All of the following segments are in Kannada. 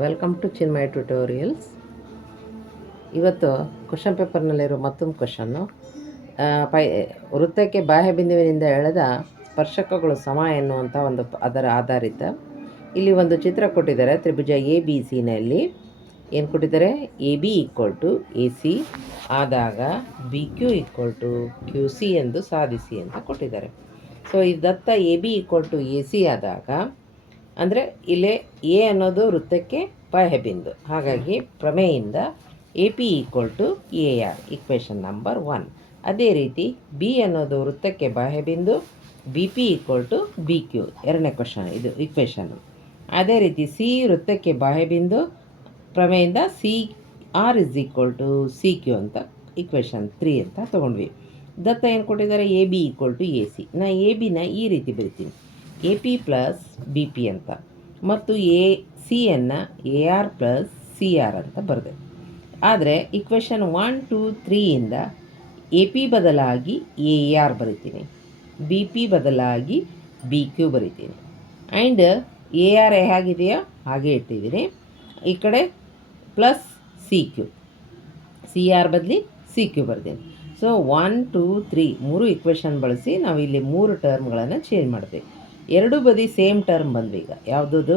Welcome to Chinmaya tutorials. ಇವತ್ತು ಕ್ವಶನ್ ಪೇಪರ್ನಲ್ಲಿರೋ ಮತ್ತೊಂದು ಕ್ವಶನ್ನು, ವೃತ್ತಕ್ಕೆ ಬಾಹ್ಯ ಬಿಂದುವಿನಿಂದ ಎಳೆದ ಸ್ಪರ್ಶಕಗಳು ಸಮ ಎನ್ನುವಂಥ ಅದರ ಆಧಾರಿತ ಇಲ್ಲಿ ಒಂದು ಚಿತ್ರ ಕೊಟ್ಟಿದ್ದಾರೆ. ತ್ರಿಭುಜ ಎ ಬಿ ಸಿನಲ್ಲಿ ಏನು ಕೊಟ್ಟಿದ್ದಾರೆ? A B equal to A C ಆದಾಗ B Q equal to Q C ಎಂದು ಸಾಧಿಸಿ ಅಂತ ಕೊಟ್ಟಿದ್ದಾರೆ. ಸೊ ಈ ದತ್ತ A B equal to A C ಆದಾಗ ಅಂದರೆ ಇಲ್ಲೇ ಎ ಅನ್ನೋದು ವೃತ್ತಕ್ಕೆ ಬಾಹ್ಯ ಬಿಂದು, ಹಾಗಾಗಿ ಪ್ರಮೇಯಿಂದ A P equal to A R equation number 1. ಅದೇ ರೀತಿ ಬಿ ಅನ್ನೋದು ವೃತ್ತಕ್ಕೆ ಬಾಹ್ಯ ಬಿಂದು, B P equal to B Q ಎರಡನೇ ಕ್ವಶನ್, ಇದು ಇಕ್ವೇಷನ್ನು. ಅದೇ ರೀತಿ ಸಿ ವೃತ್ತಕ್ಕೆ ಬಾಹ್ಯ ಬಿಂದು, ಪ್ರಮೇಯಿಂದ C R is equal to C Q ಅಂತ ಇಕ್ವೇಷನ್ 3 ಅಂತ ತೊಗೊಂಡ್ವಿ. ದತ್ತ ಏನು ಕೊಟ್ಟಿದ್ದಾರೆ? A B equal to A C. ನಾ ಎ ಬಿನ ಈ ರೀತಿ ಬರಿತೀನಿ, A P plus B P ಅಂತ, ಮತ್ತು ಎ ಸಿಯನ್ನು A R plus C R ಅಂತ ಬರೆದೆ. ಆದರೆ ಇಕ್ವೇಷನ್ 1, 2, 3ಇಂದ ಎ ಪಿ ಬದಲಾಗಿ ಎ ಆರ್ ಬರಿತೀನಿ, ಬಿ ಪಿ ಬದಲಾಗಿ ಬಿ ಕ್ಯೂ ಬರಿತೀನಿ, ಆ್ಯಂಡ್ ಎ ಆರ್ ಹೇಗಿದೆಯೋ ಹಾಗೆ ಇಟ್ಟಿದ್ದೀನಿ. ಈ ಕಡೆ plus C Q, C R ಬದಲಿ ಸಿ ಕ್ಯೂ ಬರ್ತೀನಿ. ಸೊ 1, 2, 3 ಮೂರು ಇಕ್ವೇಷನ್ ಬಳಸಿ ನಾವು ಇಲ್ಲಿ 3 ಟರ್ಮ್ಗಳನ್ನು ಚೇಂಜ್ ಮಾಡ್ತೀವಿ. ಎರಡು ಬದಿ ಸೇಮ್ ಟರ್ಮ್ ಬಂದ್ವಿ. ಈಗ ಯಾವುದದು?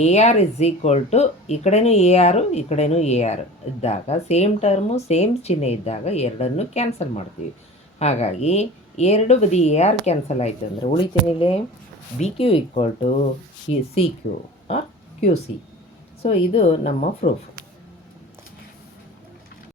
A R is equal to, ಈ ಕಡೆನೂ ಎ ಆರು ಈ ಕಡೆನೂ ಎ ಆರ್ ಇದ್ದಾಗ, ಸೇಮ್ ಟರ್ಮು ಸೇಮ್ ಚಿಹ್ನೆ ಇದ್ದಾಗ ಎರಡನ್ನು ಕ್ಯಾನ್ಸಲ್ ಮಾಡ್ತೀವಿ. ಹಾಗಾಗಿ ಎರಡು ಬದಿ ಎ ಆರ್ ಕ್ಯಾನ್ಸಲ್ ಆಯಿತು ಅಂದರೆ ಉಳಿತೇನಿದೆ B Q equal to C Q R Q C. So ಇದು ನಮ್ಮ ಪ್ರೂಫ್.